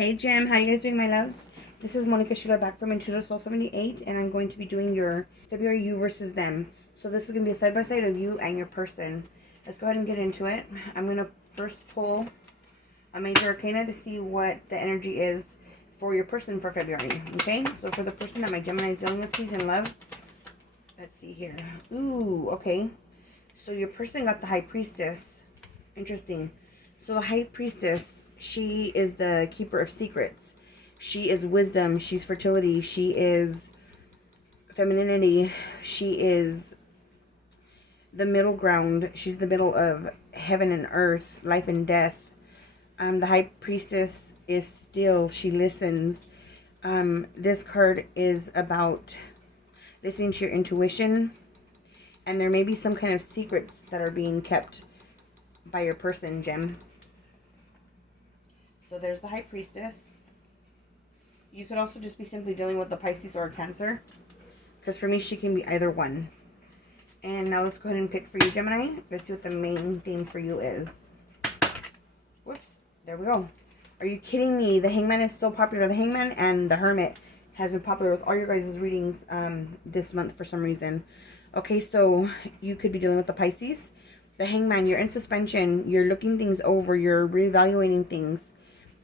Hey Jim, how you guys doing, my loves? This is Monica Sheila back from Intuitive Soul 78, and I'm going to be doing your February you versus them. So this is going to be a side-by-side of you and your person. Let's go ahead and get into it. I'm going to first pull a major arcana to see what the energy is for your person for February. Okay, so for the person that my Gemini is dealing with, please, in love. Let's see here. Ooh, okay. So your person got the High Priestess. Interesting. So the High Priestess, she is the keeper of secrets. She is wisdom. She's fertility. She is femininity. She is the middle ground. She's the middle of heaven and earth, life and death. The High Priestess is still. She listens. This card is about listening to your intuition. And there may be some kind of secrets that are being kept by your person, Gem. So there's the High Priestess. You could also just be simply dealing with the Pisces or a Cancer, because for me she can be either one. And now let's go ahead and pick for you, Gemini. Let's see what the main theme for you is. Whoops, there we go. Are you kidding me? The Hangman is so popular. The Hangman and the Hermit has been popular with all your guys' readings this month for some reason. Okay, so you could be dealing with the Pisces. The Hangman, you're in suspension. You're looking things over. You're reevaluating things.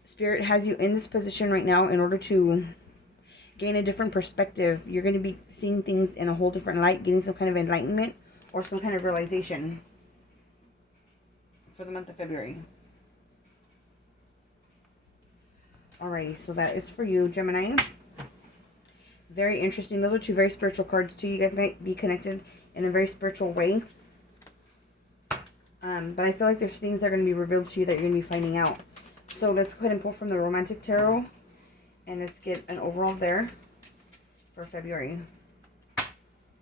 Spirit has you in this position right now in order to gain a different perspective. You're going to be seeing things in a whole different light, getting some kind of enlightenment or some kind of realization for the month of February. Alrighty, so that is for you, Gemini. Very interesting. Those are two very spiritual cards too. You guys might be connected in a very spiritual way. But I feel like there's things that are going to be revealed to you that you're going to be finding out. So let's go ahead and pull from the Romantic Tarot. And let's get an overall there for February.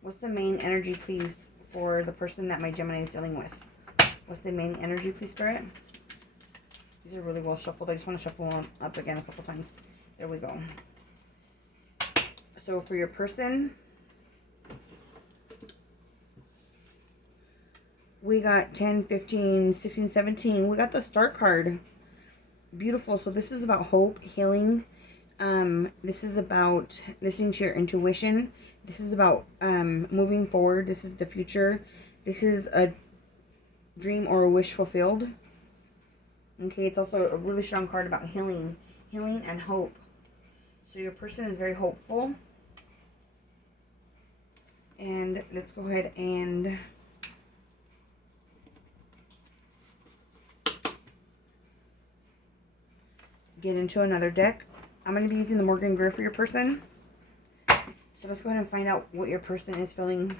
What's the main energy, please, for the person that my Gemini is dealing with? What's the main energy, please, Spirit? These are really well shuffled. I just want to shuffle them up again a couple times. There we go. So for your person, we got 10, 15, 16, 17. We got the Star card. Beautiful. So this is about hope, healing. This is about listening to your intuition. This is about moving forward. This is the future. This is a dream or a wish fulfilled. Okay, it's also a really strong card about healing and hope. So your person is very hopeful. And let's go ahead and get into another deck. I'm going to be using the Morgan Greer for your person. So let's go ahead and find out what your person is feeling,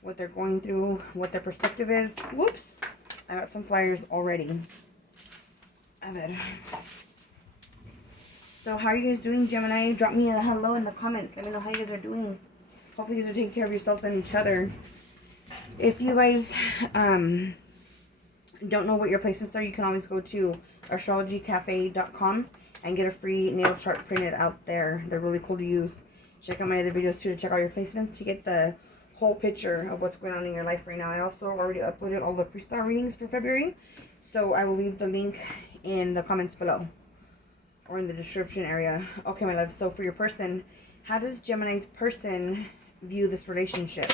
what they're going through, what their perspective is. Whoops! I got some flyers already. So how are you guys doing, Gemini? Drop me a hello in the comments. Let me know how you guys are doing. Hopefully you guys are taking care of yourselves and each other. If you guys don't know what your placements are, you can always go to astrologycafe.com and get a free natal chart printed out there. They're really cool to use. Check out my other videos too to check out your placements to get the whole picture of what's going on in your life right now. I also already uploaded all the freestyle readings for February, so I will leave the link in the comments below or in the description area. Okay, my love, so for your person, how does Gemini's person view this relationship?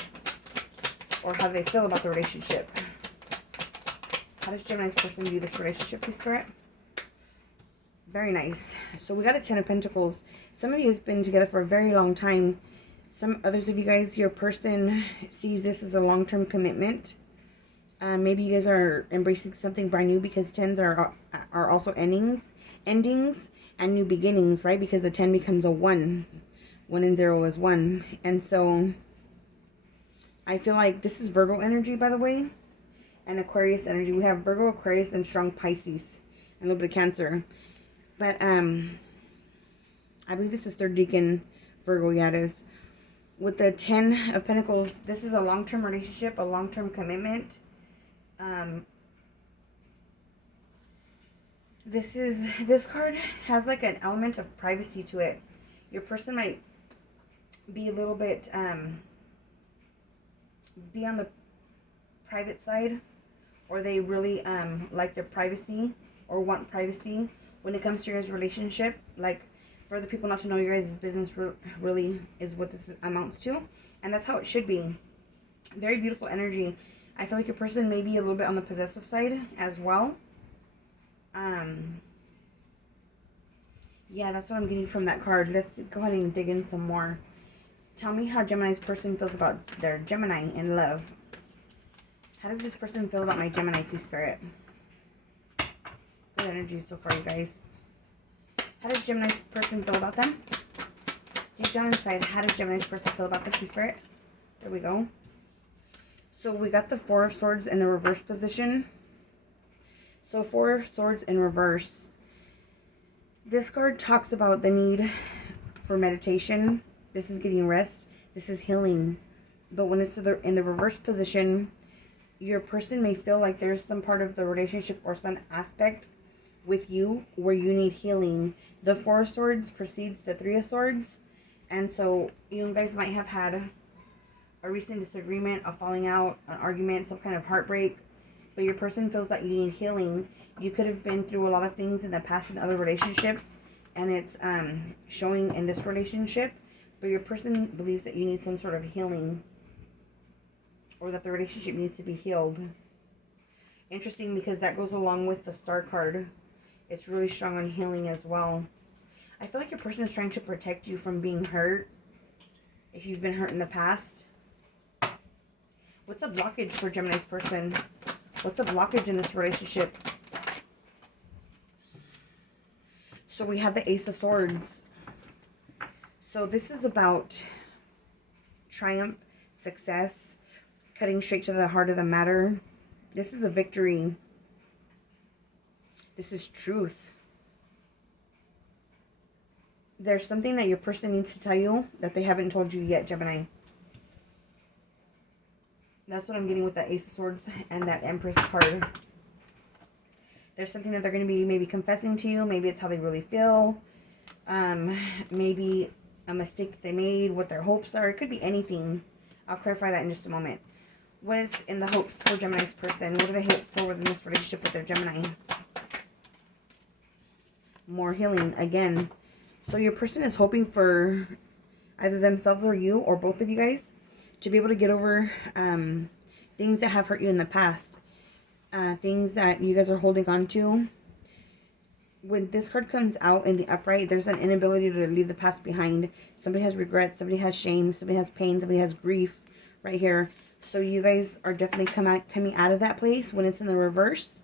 Or how do they feel about the relationship? How does Gemini's person view this relationship, please, Spirit? Very nice. So we got a 10 of Pentacles. Some of you has been together for a very long time. Some others of you guys, your person sees this as a long-term commitment. Maybe you guys are embracing something brand new, because 10s are also endings and new beginnings, right? Because the 10 becomes a 1. 1 and 0 is 1. And so I feel like this is Virgo energy, by the way, and Aquarius energy. We have Virgo, Aquarius, and strong Pisces, and a little bit of Cancer. But I believe this is third decan Virgo. Yeah, it is. With the 10 of Pentacles, this is a long-term relationship, a long-term commitment. This card has like an element of privacy to it. Your person might be a little bit be on the private side, or they really like their privacy or want privacy when it comes to your guys' relationship. Like, for the people not to know your guys' business really is what this amounts to. And that's how it should be. Very beautiful energy. I feel like your person may be a little bit on the possessive side as well. Yeah, that's what I'm getting from that card. Let's go ahead and dig in some more. Tell me how Gemini's person feels about their Gemini in love. How does this person feel about my Gemini, please, Spirit? Good energy so far, you guys. How does Gemini's person feel about them? Deep down inside, how does Gemini's person feel about them, please, Spirit? There we go. So we got the Four of Swords in the reverse position. So Four of Swords in reverse. This card talks about the need for meditation. This is getting rest. This is healing. But when it's in the reverse position, your person may feel like there's some part of the relationship or some aspect with you where you need healing. The Four of Swords precedes the Three of Swords. And so you guys might have had a recent disagreement, a falling out, an argument, some kind of heartbreak. But your person feels that you need healing. You could have been through a lot of things in the past in other relationships. And it's showing in this relationship. But your person believes that you need some sort of healing. Or that the relationship needs to be healed. Interesting, because that goes along with the Star card. It's really strong on healing as well. I feel like your person is trying to protect you from being hurt. If you've been hurt in the past. What's a blockage for Gemini's person? What's a blockage in this relationship? So we have the Ace of Swords. So this is about triumph, success, cutting straight to the heart of the matter. This is a victory. This is truth. There's something that your person needs to tell you that they haven't told you yet, Gemini. That's what I'm getting with that Ace of Swords and that Empress card. There's something that they're going to be maybe confessing to you. Maybe it's how they really feel. Maybe a mistake they made, what their hopes are. It could be anything. I'll clarify that in just a moment. What's in the hopes for Gemini's person? What do they hope for within this relationship with their Gemini? More healing again. So your person is hoping for either themselves or you, or both of you guys, to be able to get over things that have hurt you in the past. Things that you guys are holding on to. When this card comes out in the upright, there's an inability to leave the past behind. Somebody has regret, somebody has shame, somebody has pain, somebody has grief right here. So you guys are definitely coming out of that place when it's in the reverse.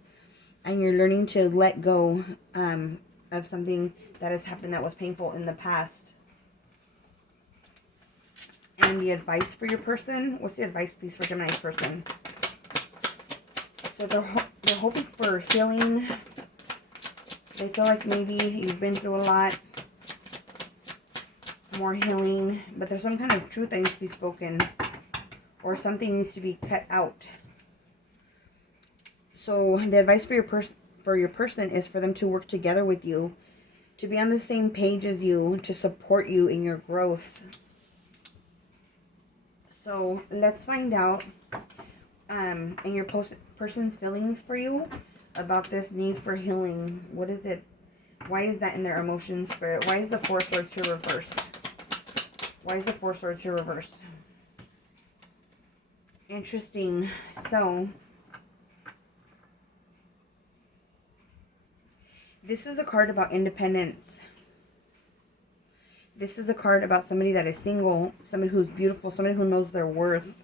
And you're learning to let go of something that has happened that was painful in the past. And the advice for your person. What's the advice, please, for Gemini's person? So they're hoping for healing. They feel like maybe you've been through a lot. More healing. But there's some kind of truth that needs to be spoken. Or something needs to be cut out. So the advice for your person is for them to work together with you. To be on the same page as you. To support you in your growth. So let's find out in your person's feelings for you about this need for healing. What is it? Why is that in their emotions, Spirit? Why is the Four of Swords here reversed? Why is the Four of Swords here reversed? Interesting. So this is a card about independence. This is a card about somebody that is single, somebody who's beautiful, somebody who knows their worth.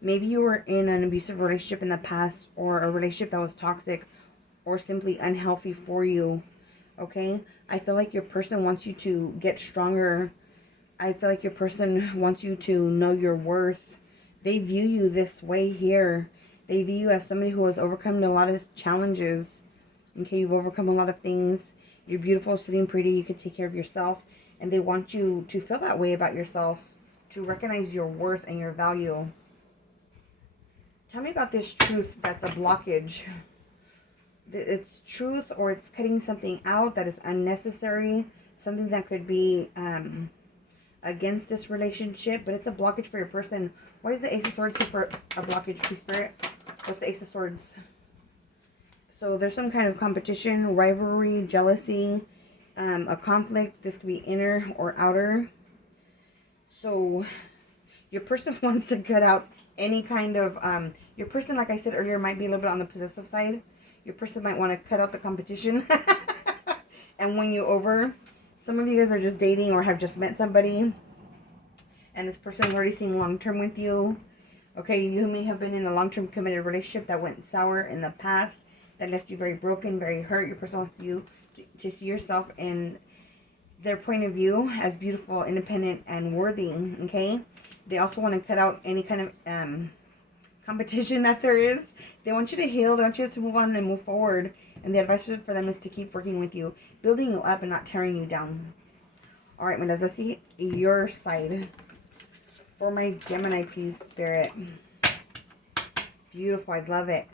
Maybe you were in an abusive relationship in the past, or a relationship that was toxic or simply unhealthy for you. Okay? I feel like your person wants you to get stronger. I feel like your person wants you to know your worth. They view you this way here. They view you as somebody who has overcome a lot of challenges. Okay, you've overcome a lot of things. You're beautiful, sitting pretty. You can take care of yourself. And they want you to feel that way about yourself. To recognize your worth and your value. Tell me about this truth that's a blockage. It's truth, or it's cutting something out that is unnecessary. Something that could be against this relationship. But it's a blockage for your person. Why is the Ace of Swords here for a blockage, please, Spirit? What's the Ace of Swords? So there's some kind of competition, rivalry, jealousy, a conflict. This could be inner or outer. So your person wants to cut out any kind of, your person, like I said earlier, might be a little bit on the possessive side. Your person might want to cut out the competition and win you over. Some of you guys are just dating or have just met somebody, and this person is already seeing long-term with you. Okay, you may have been in a long-term committed relationship that went sour in the past, that left you very broken, very hurt. Your person wants you to see yourself in their point of view as beautiful, independent, and worthy, okay? They also want to cut out any kind of competition that there is. They want you to heal. They want you to move on and move forward. And the advice for them is to keep working with you, building you up and not tearing you down. All right, my loves, let's see your side. For my Gemini, please, Spirit. Beautiful. I love it.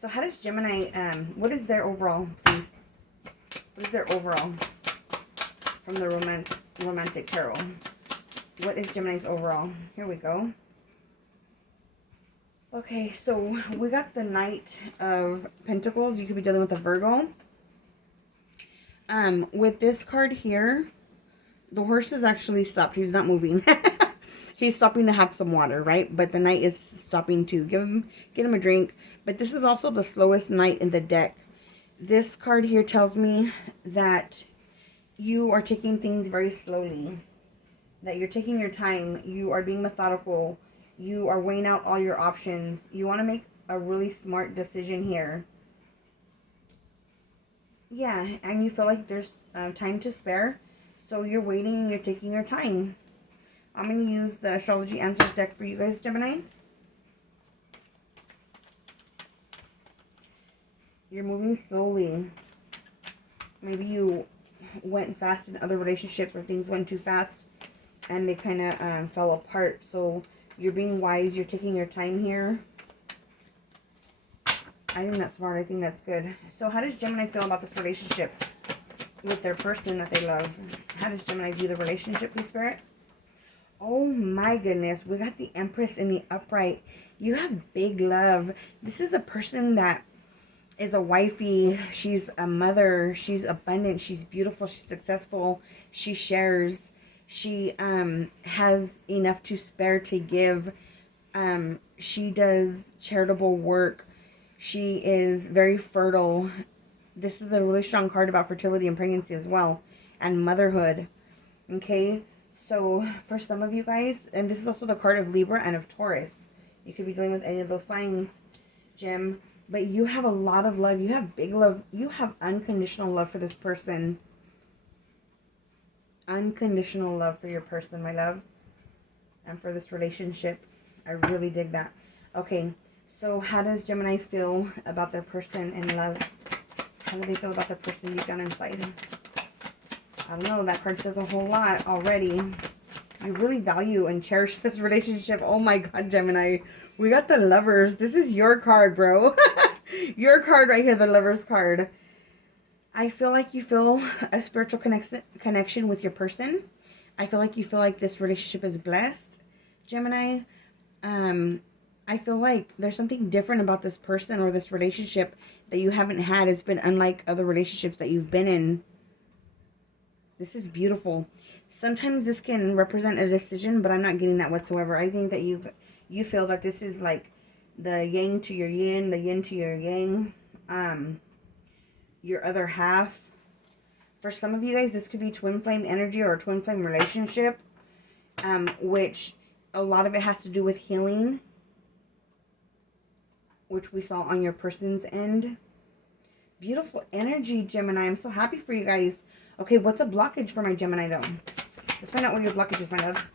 So how does Gemini, what is their overall, please? What is their overall from the romantic tarot? What is Gemini's overall? Here we go. Okay, so we got the Knight of Pentacles. You could be dealing with a Virgo. With this card here, the horse is actually stopped. He's not moving. He's stopping to have some water, right? But the Knight is stopping to get him a drink. But this is also the slowest Knight in the deck. This card here tells me that you are taking things very slowly. That you're taking your time. You are being methodical. You are weighing out all your options. You want to make a really smart decision here. Yeah, and you feel like there's time to spare. So you're waiting and you're taking your time. I'm going to use the Astrology Answers deck for you guys, Gemini. You're moving slowly. Maybe you went fast in other relationships, or things went too fast and they kind of fell apart. So you're being wise. You're taking your time here. I think that's smart. I think that's good. So how does Gemini feel about this relationship with their person that they love? How does Gemini view the relationship, please, Spirit? Oh my goodness. We got the Empress in the upright. You have big love. This is a person that is a wifey. She's a mother. She's abundant. She's beautiful. She's successful. She shares. She has enough to spare to give. She does charitable work. She is very fertile. This is a really strong card about fertility and pregnancy as well, and motherhood. Okay, so for some of you guys, and this is also the card of Libra and of Taurus. You could be dealing with any of those signs, Gem. But you have a lot of love. You have big love. You have unconditional love for this person. Unconditional love for your person, my love. And for this relationship. I really dig that. Okay, so how does Gemini feel about their person in love? How do they feel about the person deep down inside? I don't know. That card says a whole lot already. You really value and cherish this relationship. Oh my God, Gemini. We got the Lovers. This is your card, bro. Your card right here, the Lovers card. I feel like you feel a spiritual connection with your person. I feel like this relationship is blessed, Gemini. I feel like there's something different about this person or this relationship that you haven't had. It's been unlike other relationships that you've been in. This is beautiful. Sometimes this can represent a decision, but I'm not getting that whatsoever. I think that you feel that this is like the yang to your yin, the yin to your yang, your other half. For some of you guys, this could be twin flame energy or a twin flame relationship, which a lot of it has to do with healing, which we saw on your person's end. Beautiful energy, Gemini. I'm so happy for you guys. Okay, what's a blockage for my Gemini, though? Let's find out what your blockage is, my love.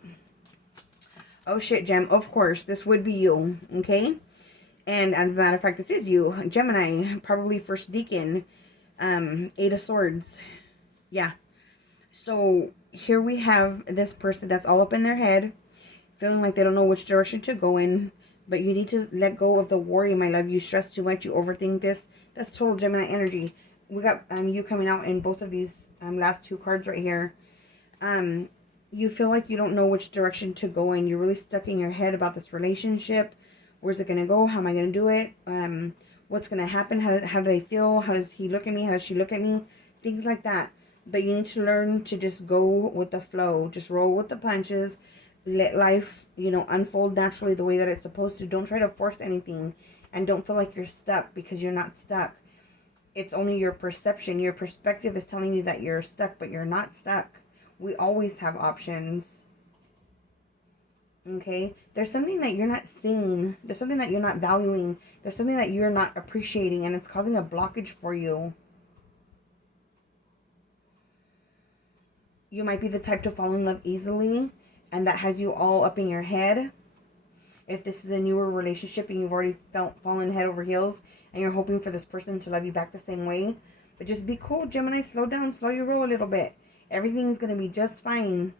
Oh, shit, Gem. Of course, this would be you, okay? And as a matter of fact, this is you. Gemini, probably first deacon. 8 of Swords. Yeah. So, here we have this person that's all up in their head, feeling like they don't know which direction to go in. But you need to let go of the worry, my love. You stress too much. You overthink this. That's total Gemini energy. We got you coming out in both of these last two cards right here. You feel like you don't know which direction to go in. You're really stuck in your head about this relationship. Where's it going to go? How am I going to do it? what's going to happen, how do they feel, how does he look at me, how does she look at me, things like that. But you need to learn to just go with the flow, just roll with the punches, let life, you know, unfold naturally the way that it's supposed to. Don't try to force anything, and don't feel like you're stuck, because you're not stuck. It's only your perception. Your perspective is telling you that you're stuck, but you're not stuck. We always have options. Okay? There's something that you're not seeing. There's something that you're not valuing. There's something that you're not appreciating, and it's causing a blockage for you. You might be the type to fall in love easily, and that has you all up in your head. If this is a newer relationship and you've already fallen head over heels, and you're hoping for this person to love you back the same way. But just be cool, Gemini. Slow down. Slow your roll a little bit. Everything's going to be just fine.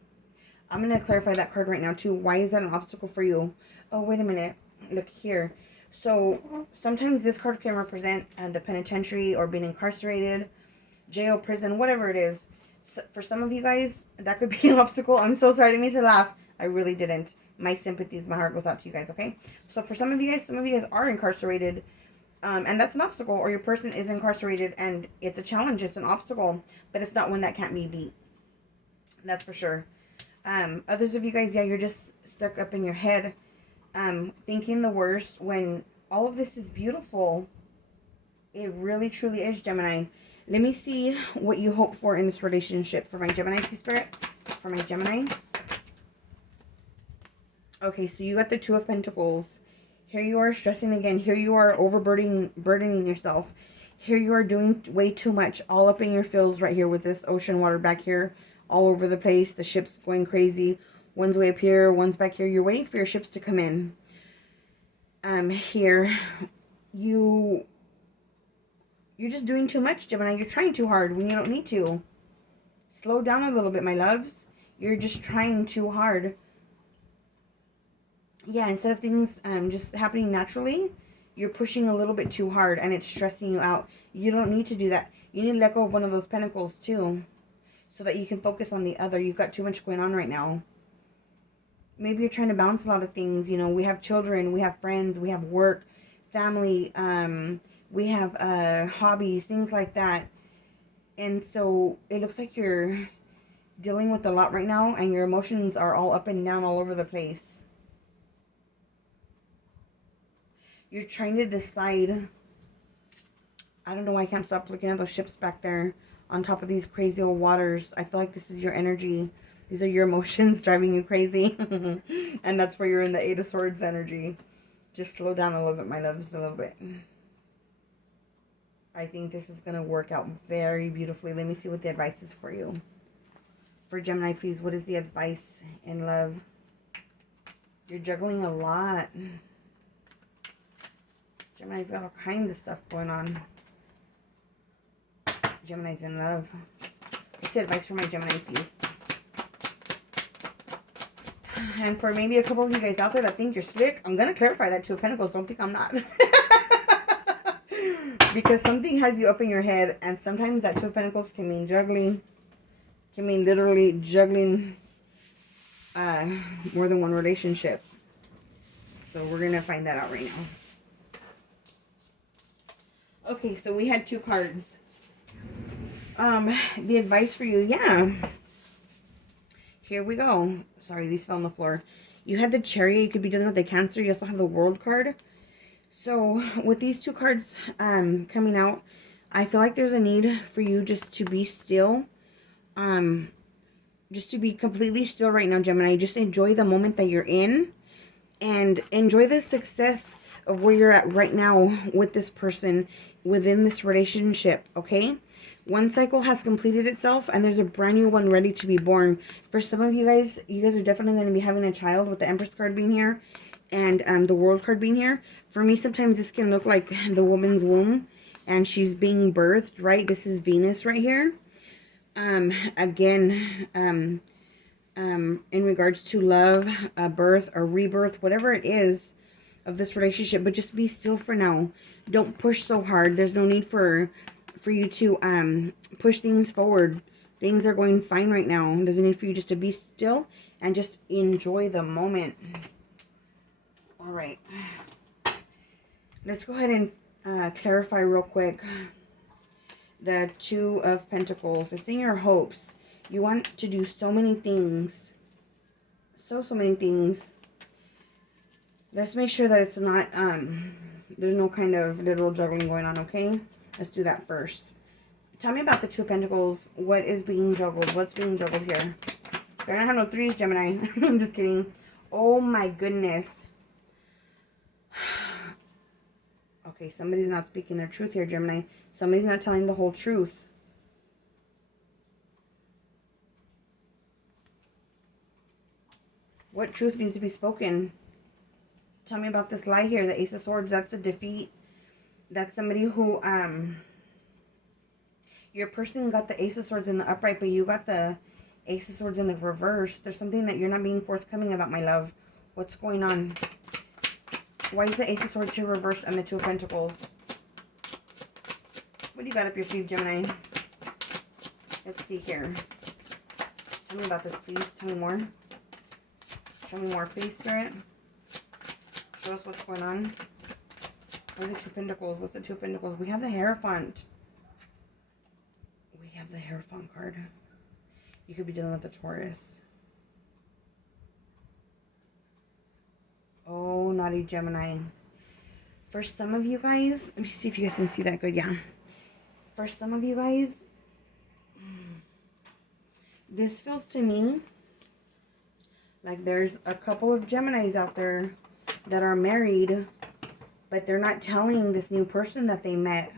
I'm going to clarify that card right now, too. Why is that an obstacle for you? Oh, wait a minute. Look here. So, sometimes this card can represent the penitentiary or being incarcerated, jail, prison, whatever it is. So for some of you guys, that could be an obstacle. I'm so sorry. I didn't mean to laugh. I really didn't. My sympathies, my heart goes out to you guys, okay? So, for some of you guys are incarcerated. And that's an obstacle, or your person is incarcerated, and it's a challenge, it's an obstacle, but it's not one that can't be beat. That's for sure. Others of you guys, yeah, you're just stuck up in your head, thinking the worst, when all of this is beautiful. It really, truly is, Gemini. Let me see what you hope for in this relationship. For my Gemini, please, Spirit. For my Gemini. Okay, so you got the Two of Pentacles. Here you are stressing again. Here you are burdening yourself. Here you are doing way too much, all up in your feels right here with this ocean water back here, all over the place. The ship's going crazy. One's way up here, one's back here. You're waiting for your ships to come in. Here, you're just doing too much, Gemini. You're trying too hard when you don't need to. Slow down a little bit, my loves. You're just trying too hard. Yeah, instead of things just happening naturally, you're pushing a little bit too hard, and it's stressing you out. You don't need to do that. You need to let go of one of those pentacles too, so that you can focus on the other. You've got too much going on right now. Maybe you're trying to balance a lot of things. You know, we have children, we have friends, we have work, family, we have hobbies, things like that. And so it looks like you're dealing with a lot right now, and your emotions are all up and down all over the place. You're trying to decide. I don't know why I can't stop looking at those ships back there on top of these crazy old waters. I feel like this is your energy. These are your emotions driving you crazy. And that's where you're in the Eight of Swords energy. Just slow down a little bit, my loves, a little bit. I think this is going to work out very beautifully. Let me see what the advice is for you. For Gemini, please, what is the advice in love? You're juggling a lot. Gemini's got all kinds of stuff going on. Gemini's in love. What's the advice for my Gemini, please? And for maybe a couple of you guys out there that think you're slick, I'm going to clarify that Two of Pentacles. Don't think I'm not. Because something has you up in your head, and sometimes that Two of Pentacles can mean juggling. Can mean literally juggling more than one relationship. So we're going to find that out right now. Okay, so we had two cards. The advice for you, yeah. Here we go. Sorry, these fell on the floor. You had the Chariot. You could be dealing with the Cancer. You also have the World card. So with these two cards coming out, I feel like there's a need for you just to be still. Just to be completely still right now, Gemini. Just enjoy the moment that you're in. And enjoy the success of where you're at right now with this person within this relationship, okay? One cycle has completed itself, and there's a brand new one ready to be born. For some of you guys are definitely going to be having a child, with the Empress card being here and the World card being here. For me, sometimes this can look like the woman's womb, and she's being birthed, right? This is Venus right here. Again, in regards to love, birth, or rebirth, whatever it is of this relationship, but just be still for now. Don't push so hard. There's no need for you to push things forward. Things are going fine right now. There's a need for you just to be still and just enjoy the moment. All right. Let's go ahead clarify real quick. The Two of Pentacles. It's in your hopes. You want to do so many things. So many things. Let's make sure that it's not, there's no kind of literal juggling going on, okay? Let's do that first. Tell me about the Two of Pentacles. What is being juggled? What's being juggled here? Better not have no threes, Gemini. I'm just kidding. Oh my goodness. Okay, somebody's not speaking their truth here, Gemini. Somebody's not telling the whole truth. What truth needs to be spoken? Tell me about this lie here. The Ace of Swords, that's a defeat. That's somebody who, your person got the Ace of Swords in the upright, but you got the Ace of Swords in the reverse. There's something that you're not being forthcoming about, my love. What's going on? Why is the Ace of Swords here reversed and the Two of Pentacles? What do you got up your sleeve, Gemini? Let's see here. Tell me about this, please. Tell me more. Show me more, please, Spirit. Show us what's going on. What are the Two of Pentacles? What's the Two of Pentacles? We have the Hierophant. We have the Hierophant card. You could be dealing with a Taurus. Oh, naughty Gemini. For some of you guys, let me see if you guys can see that good. Yeah. For some of you guys, this feels to me like there's a couple of Geminis out there that are married, but they're not telling this new person that they met.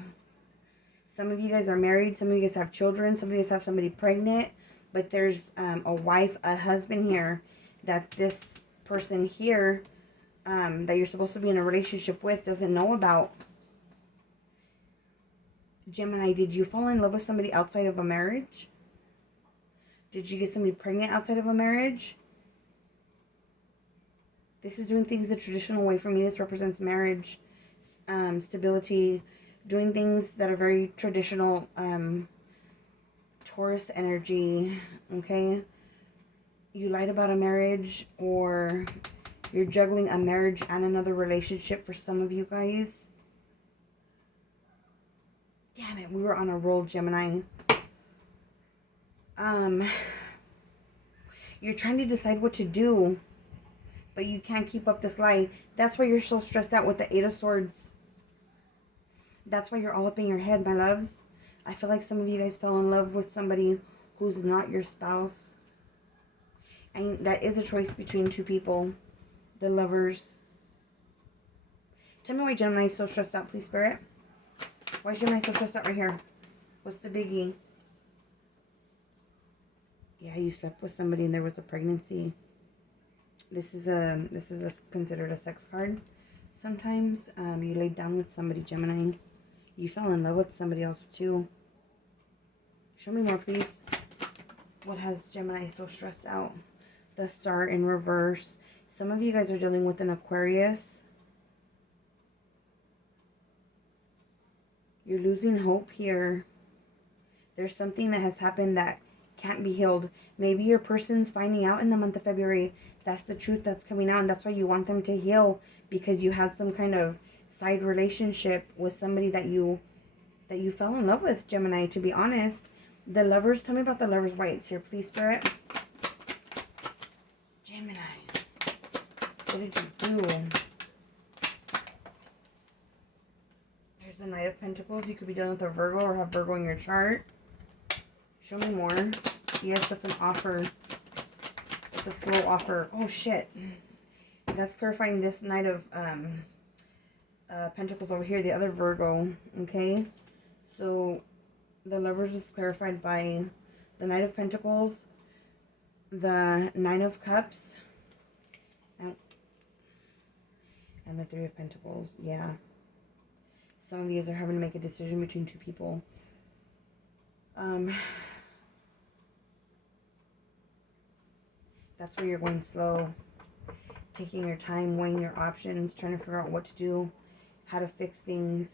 Some of you guys are married. Some of you guys have children. Some of you guys have somebody pregnant, but there's a wife, a husband here that this person here that you're supposed to be in a relationship with doesn't know about. Gemini, did you fall in love with somebody outside of a marriage? Did you get somebody pregnant outside of a marriage? This is doing things the traditional way for me. This represents marriage, stability, doing things that are very traditional, Taurus energy, okay? You lied about a marriage, or you're juggling a marriage and another relationship for some of you guys. Damn it, we were on a roll, Gemini. You're trying to decide what to do, but you can't keep up this lie. That's why you're so stressed out with the Eight of Swords. That's why you're all up in your head, my loves. I feel like some of you guys fell in love with somebody who's not your spouse. And that is a choice between two people. The Lovers. Tell me why Gemini is so stressed out, please, Spirit. Why is Gemini so stressed out right here? What's the biggie? Yeah, you slept with somebody and there was a pregnancy. This is considered a sex card. Sometimes you laid down with somebody, Gemini. You fell in love with somebody else too. Show me more, please. What has Gemini so stressed out? The Star in reverse. Some of you guys are dealing with an Aquarius. You're losing hope here. There's something that has happened that can't be healed. Maybe your person's finding out in the month of February. That's the truth that's coming out, and that's why you want them to heal, because you had some kind of side relationship with somebody that you fell in love with, Gemini, to be honest. The Lovers, tell me about the Lovers whites here, please, Spirit. Gemini, what did you do? There's the Knight of Pentacles. You could be dealing with a Virgo or have Virgo in your chart. Show me more. Yes, that's an offer. It's a slow offer. Oh, shit. That's clarifying this Knight of Pentacles over here, the other Virgo, okay? So, the Lovers is clarified by the Knight of Pentacles, the Nine of Cups, and the Three of Pentacles. Yeah. Some of you guys are having to make a decision between two people. That's where you're going slow. Taking your time, weighing your options, trying to figure out what to do, how to fix things.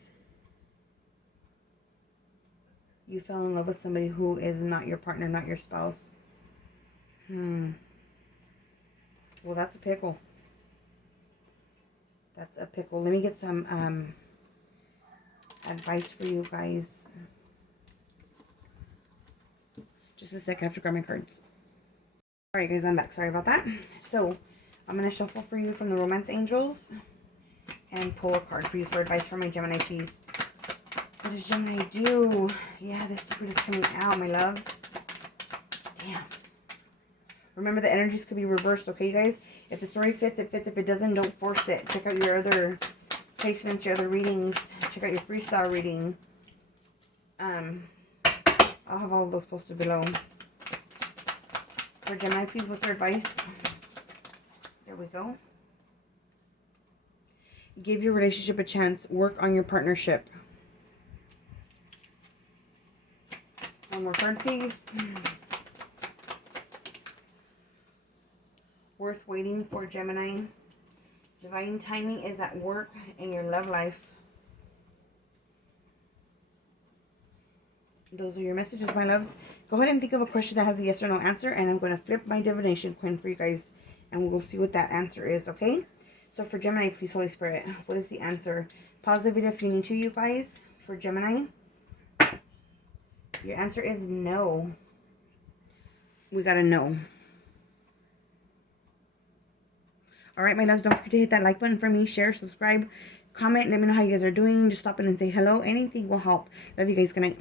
You fell in love with somebody who is not your partner, not your spouse. Well, that's a pickle. That's a pickle. Let me get some advice for you guys. Just a sec, I have to grab my cards. Alright guys, I'm back. Sorry about that. So, I'm going to shuffle for you from the Romance Angels. And pull a card for you for advice for my Gemini, please. What does Gemini do? Yeah, the secret is coming out, my loves. Damn. Remember, the energies could be reversed, okay, guys? If the story fits, it fits. If it doesn't, don't force it. Check out your other placements, your other readings. Check out your freestyle reading. I'll have all of those posted below. For Gemini, please, what's their advice? There we go. Give your relationship a chance. Work on your partnership. One more card, please. Worth waiting for, Gemini. Divine timing is at work in your love life. Those are your messages, my loves. Go ahead and think of a question that has a yes or no answer, and I'm going to flip my divination coin for you guys, and we'll see what that answer is, okay? So for Gemini, please, Holy Spirit, what is the answer? Pause the video if you need to, you guys. For Gemini, your answer is no. We got a no. Alright, my loves, don't forget to hit that like button for me. Share, subscribe, comment. Let me know how you guys are doing. Just stop in and say hello. Anything will help. Love you guys. Good night.